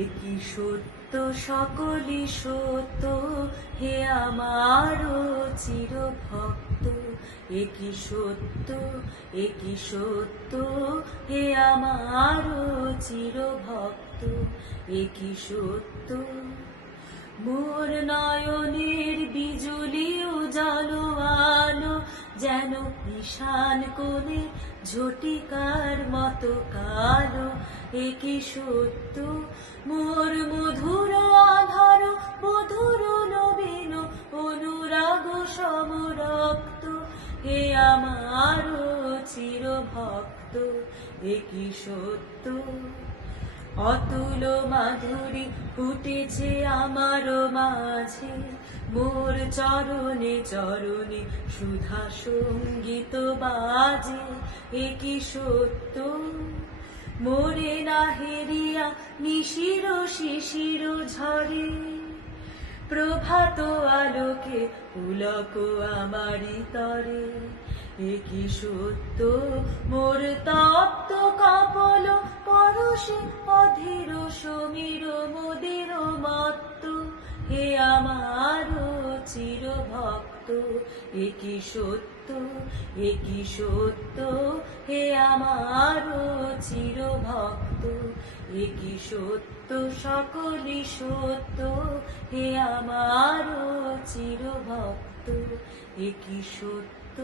একই সত্য? সকলই সত্য। হে আমার চির ভক্ত। একই সত্য? একই সত্য? হে আমার চির ভক্ত। একই সত্য? মোর নয়নের বিজুলি উজালো আলো যেন ঈশান কোণে ঝটিকার মতো কালো। একই সত্য। মোর মধুর আধার, মধুর নবীন অনুরাগ সমরক্ত। হে আমার চির ভক্ত, একই সত্য। অতুল মাধুরী ফুটেছে আমার মাঝে। মোর চরণে চরণে সুধা সংগীত বাজে। একই সত্য। মোরে না হেরিয়া নিশির শিশির ঝরে। প্রভাত আলোকে পুলক আমারি তরে। একই সত্য? মোর তপ্ত কপল পরশে অধীর সমীর মোদের মত্ত। হে আমার চির এ একই সত্য একই সত্য? হে আমার চির ভক্ত একই সত্য? সকলই সত্য, হে আমার চির ভক্ত একই সত্য?